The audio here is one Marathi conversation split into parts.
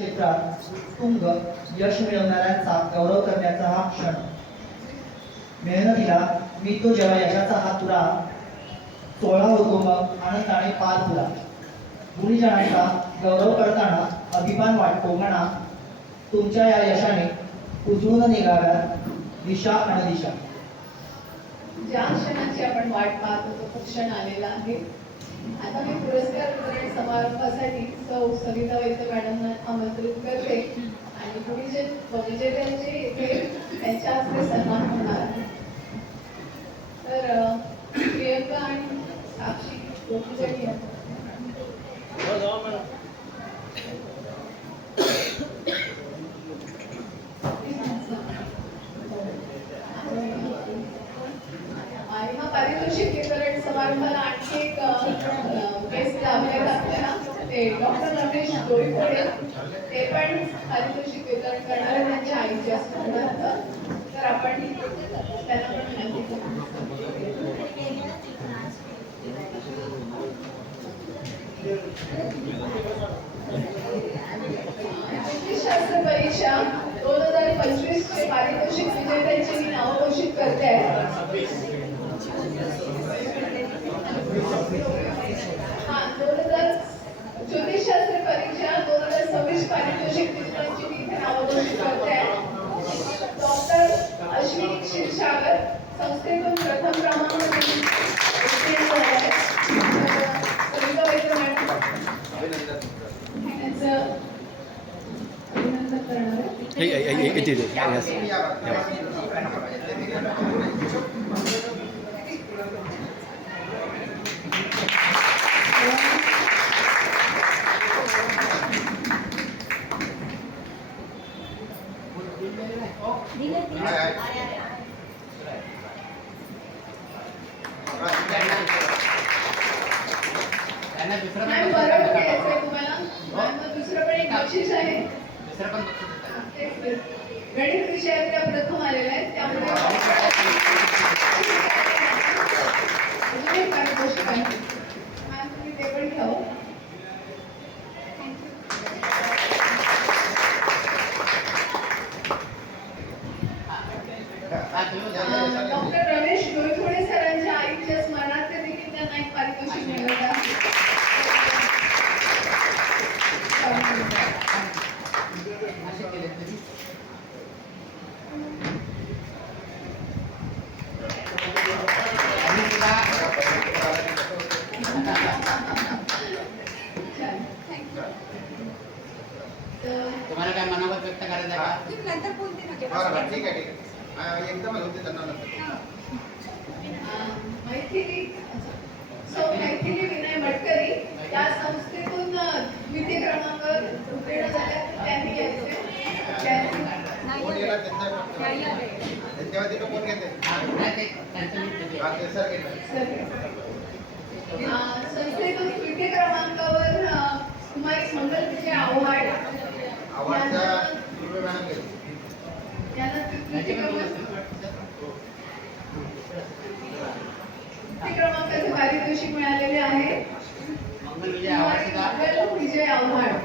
क्षेत्रात उत्तुंग यश मिळवणाऱ्यांचा गौरव करण्याचा हा क्षण. मेहनतीला मी तो जेव्हा यशाचा हात तुरा सोहळा होतो मग आनंदाने पार तुला. गुणीजनांचा गौरव करताना अभिमान वाटतो म्हणा. तुमच्या या यशाने उजळून निघाव्या दिशा अनदिशा. ज्या क्षणाची आपण वाट पाहत होतो तो क्षण आलेला आहे. आता मी पुरस्कार वितरण समारंभासाठी सौ सविता वैद्य मॅडमना आमंत्रित करते आणि पुढे विजेत्यांचे इथे त्यांच्या हस्ते सन्मान होणार आहे. तर प्रियंका आणि साक्षी दोघीजणी आणि हा पारितोषिक वितरण समारंभाला आणखी एक गेस्ट लाभले आपल्याला ते डॉक्टर रमेश डोईफोडे ते पण पारितोषिक वितरण करणारे त्यांच्या आईचे असतात. तर आपण त्यांना पण विनंती करू. ज्योतिषशास्त्र परीक्षा 2025 चे पारितोषिक विजेत्यांची मी नावं घोषित करते आहे. ज्योतिषशास्त्र परीक्षा 2026 पारितोषिक विजेत्यांची मी इथे नावं घोषित करते आहे. डॉक्टर अश्विनी क्षीरसागर संस्थेतून प्रथम क्रमांक सविता वैद्य मॅडम त्यांचं अभिनंदन करणार दुसरं पण एक बक्षीस आहे. गणित विषयात त्या प्रथम आलेल्या आहेत त्यामुळे तुम्ही ते पण घ्यावं. डॉक्टर रमेश डोईफोडे सरांच्या आईच्या स्मरणार्थ देखील त्यांना एक पारितोषिक मिळवलं आहे. तुम्हाला काय मनावर व्यक्त करायचं का? नंतर बोलते बरं ठीक आहे एकदम होते त्यांना मैथिली मैथिली विनय मटकरी या संस्थेतून द्वितीय क्रमांकावर उत्तीर्ण झाल्या. त्यांनी यायचे संस्थेतून तृतीय क्रमांकावर कुमारी मंगल विजय आव्हाड यांना तृतीय क्रमांकाचे पारितोषिक मिळालेले आहे. मंगल विजय आव्हाड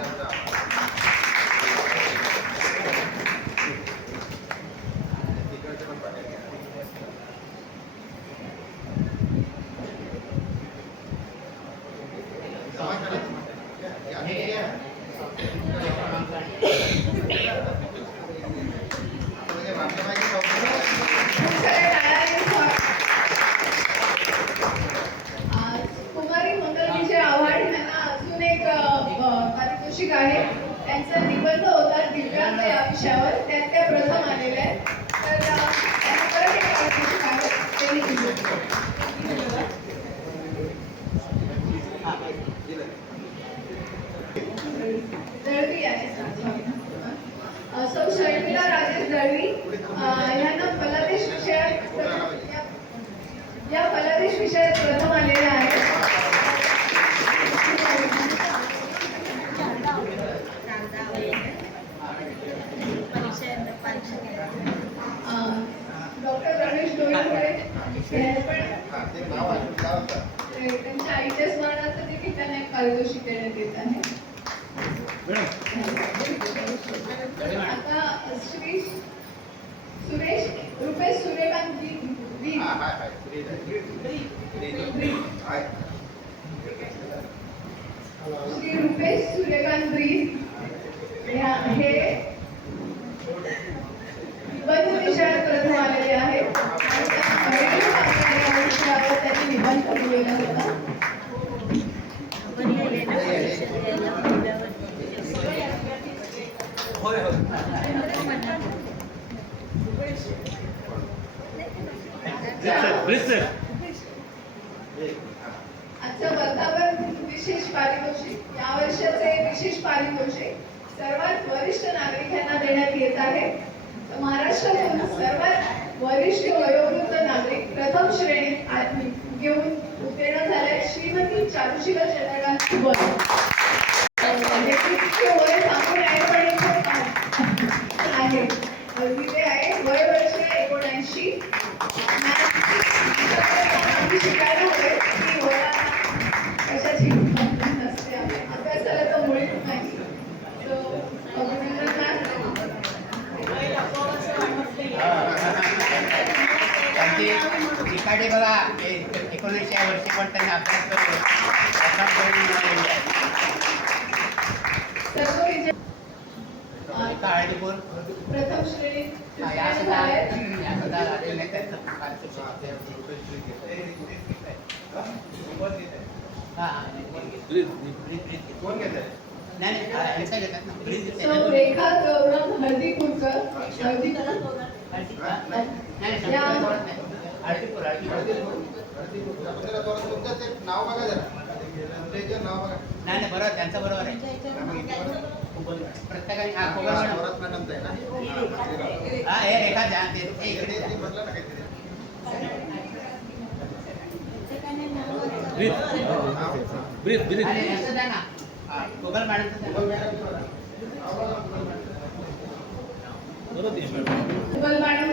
कुमारी मंगल विजय आव्हाड यांना अजून एक पारितोषिक आहे. त्यांचा निबंध होता दिव्यांग या विषयावर त्यात त्या प्रथम आलेल्या आहेत. तर त्यांना परत एक पारितोषिक आहे दळवी आहे. सौ शर्मिला राजेश दळवी यांना फलादेश विषयात या फलादेश विषयात प्रथम आलेल्या आहेत. डॉक्टर रमेश डोईफोडे त्यांच्या आईच्या स्मरणार्थ देखील त्यांना एक पारितोषिक देण्यात येत आहे. सुरेश रुपेश सूर्यकांत वी श्री रुपेश सूर्यकांत ब्रीज हे निबंध विषयात प्रथम आलेले आहेत आणि त्या विषयावर त्यांनी निबंध लिहिलेला होता. आजचं वर्धापन विशेष पारितोषिक या वर्षाचे विशेष पारितोषिक सर्वात वरिष्ठ नागरिकांना देण्यात येत आहे. तर महाराष्ट्रातून सर्वात वरिष्ठ वयोवृद्ध नागरिक प्रथम श्रेणीत घेऊन उत्तीर्ण झाले श्रीमती चारुशिला चंद्रकांत कुबल. इतके वय सांगून आहे पण इथे आहे तिथे आहे वय वर्ष 79. शिकायला हवे की वयाला कशाची नसते अभ्यासाला तर मुळीच नाही. So, अभिनंदन मॅम. शिकाडे बघा 1900 वर्षी पण त्यांनी अभ्यास करतो. सर्व विजय हळदीपूर प्रथम श्रेणीत या सुद्धा झालेलं नाही त्यांचं सौ रेखा गौरव हळदीपूरकर नाव बघा जरा नाही बरोबर त्यांचं बरोबर आहे प्रत्येकाने हा हे रेखा द्या ते इकडे आणि यांचं द्या ना गुगल मॅडमचं गुगल मॅडम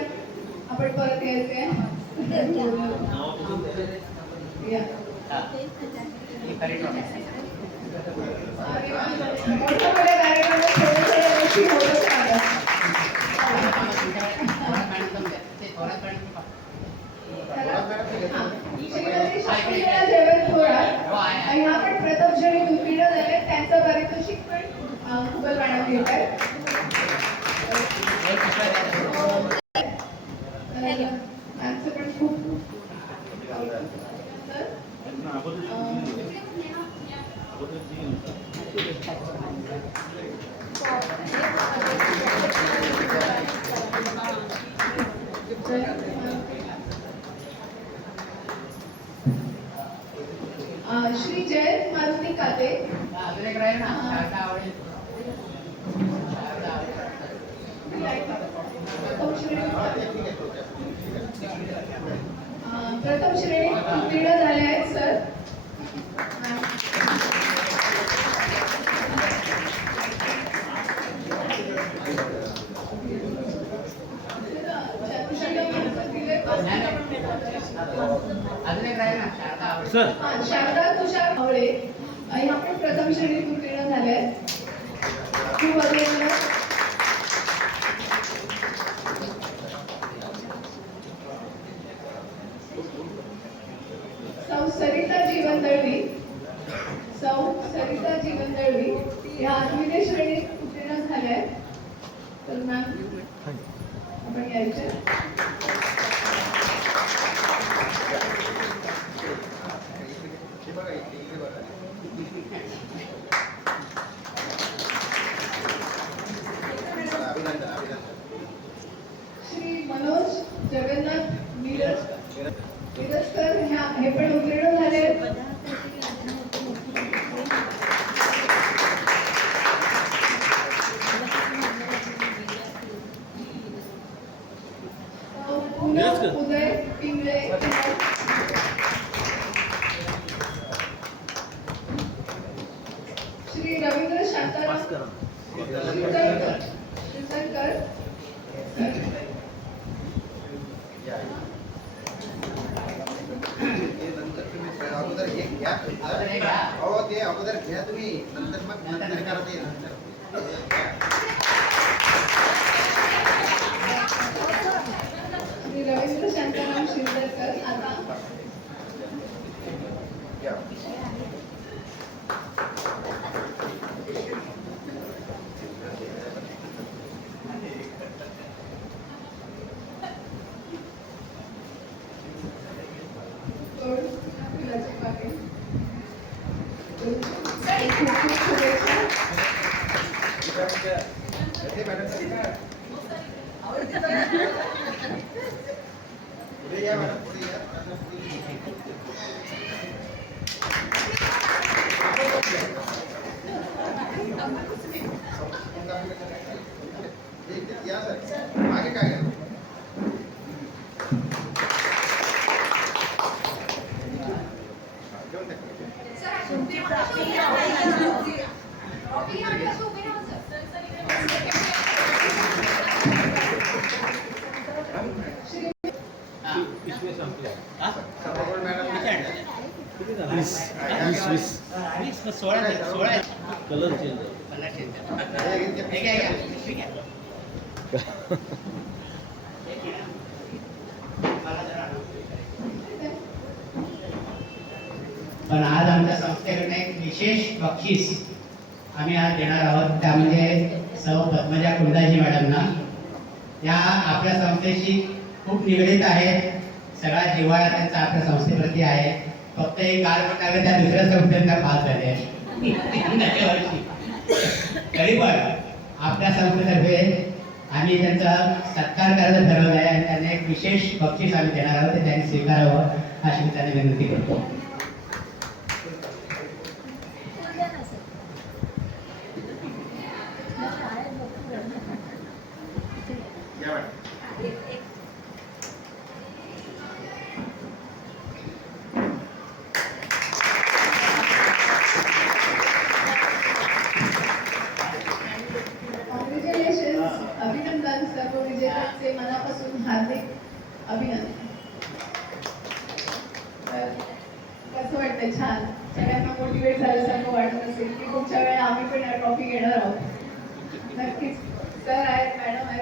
आपण परत यायचंय. मोठ्या मोठ्या कार्यक्रमात थोड्या थोड्या गोष्टी होतच राहतात. श्रीमती शाकुंतला जयवंत थोरात ह्या पण प्रथम श्रेणीत उत्तीर्ण झाले. त्यांचं पारितोषिक पण गुगल मॅडम घेत आहेत. त्यांचं पण खूप श्री जयंत मारुती काते अजून एक राहील ना शारदा आवडेल प्रथम श्रेणीत उत्तीर्ण झाले आहेत सर. अजून एक राहील ना शारदा आवडेल शारदा तुषार आवळे ह्या पण प्रथम श्रेणीत उत्तीर्ण झाले आहेत. खूप अभिनंदन. सौ सरिता जीवन दळवी या द्वितीय श्रेणीत उत्तीर्ण झाल्या आहेत. तर मॅम आपण यायचे. श्री मनोज जगन्नाथ मिरजकर हे पण उत्तीर्ण झाले. उदय पिंगळे श्री रवींद्र शांताराम शिरसनकर अगोदर एक घ्या हो ते अगोदर घ्या तुम्ही नंतर मग नंतर करा ते नंतर येते मॅडम पुढे या मॅडम पुढे या या सर मागे काय घ्या घेऊन टाका सभागृह मॅडम कलर चेंज पण आज आमच्या संस्थेकडे एक विशेष बक्षीस आम्ही आज देणार आहोत, त्यामध्ये सौ पद्मजा कुंडाजी मॅडमना. या आपल्या संस्थेशी खूप निगडीत आहेत, सगळा जिव्हाळा त्यांचा आपल्या संस्थेप्रती आहे. फक्त एक गारपटावे त्या दुसऱ्या संस्थेचा पास झाले यंदाच्या वर्षी. तरी पण आपल्या संस्थेतर्फे आम्ही त्यांचा सत्कार करायला ठरवलं आहे आणि त्यांना एक विशेष बक्षीस आम्ही देणार आहोत, ते त्यांनी स्वीकारावं अशी मी त्यांना विनंती करतो. या मॅडम कॉंग्रॅच्युलेशन, अभिनंदन सर्व विजेत्यांचे मनापासून हार्दिक अभिनंदन. तर कसं वाटतंय? छान, सगळ्यांना मोटिवेट झाल्यासारखं वाटत असेल की पुढच्या वेळेला आम्ही पण ट्रॉफी घेणार आहोत. नक्कीच सर आहेत, मॅडम आहेत,